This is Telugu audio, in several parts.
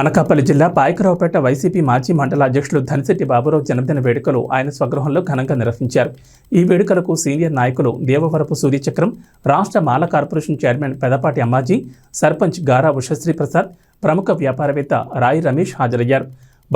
అనకాపల్లి జిల్లా పాయకరావుపేట వైసీపీ మాజీ మండల అధ్యక్షులు ధనిశెట్టి బాబురావు జన్మదిన వేడుకలు ఆయన స్వగృహంలో ఘనంగా నిర్వహించారు. ఈ వేడుకలకు సీనియర్ నాయకులు దేవవరపు సూర్యచక్రం, రాష్ట్ర మాల కార్పొరేషన్ చైర్మన్ పెదపాటి అమ్మాజీ, సర్పంచ్ గారా ఉషశ్రీ ప్రసాద్, ప్రముఖ వ్యాపారవేత్త రాయి రమేష్ హాజరయ్యారు.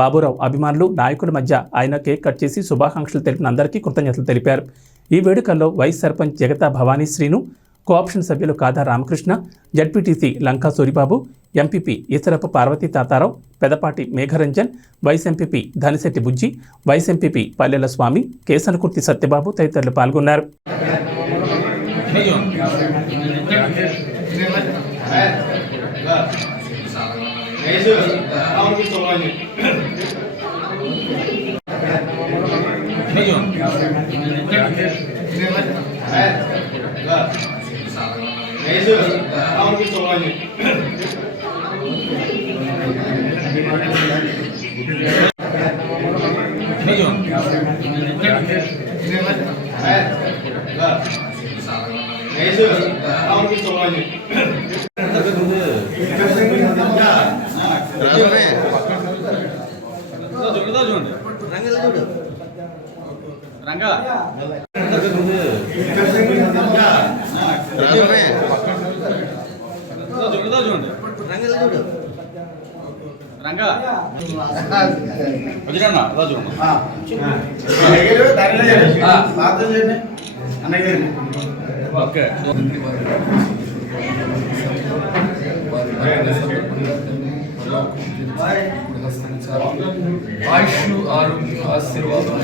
బాబురావు అభిమానులు, నాయకుల మధ్య ఆయన కేక్ కట్ చేసి శుభాకాంక్షలు తెలిపిన అందరికీ కృతజ్ఞతలు తెలిపారు. ఈ వేడుకల్లో వైస్ సర్పంచ్ జగతా భవానీ శ్రీను, కోఆప్షన్ సభ్యులు Kada Ramakrishna, ZPTC Lanka Suribabu, MPP Esarapu Parvati Tatarao, Pedapati Megharanjan, vice MPP Dhanisetti Bujji, vice MPP Pallela Swamy, Kesanakurthi Satyababu తదితరులు పాల్గొన్నారు. ఆయుష్ ఆరోగ్య ఆశీర్వాదం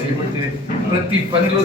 చేపట్టే ప్రతి పనిలో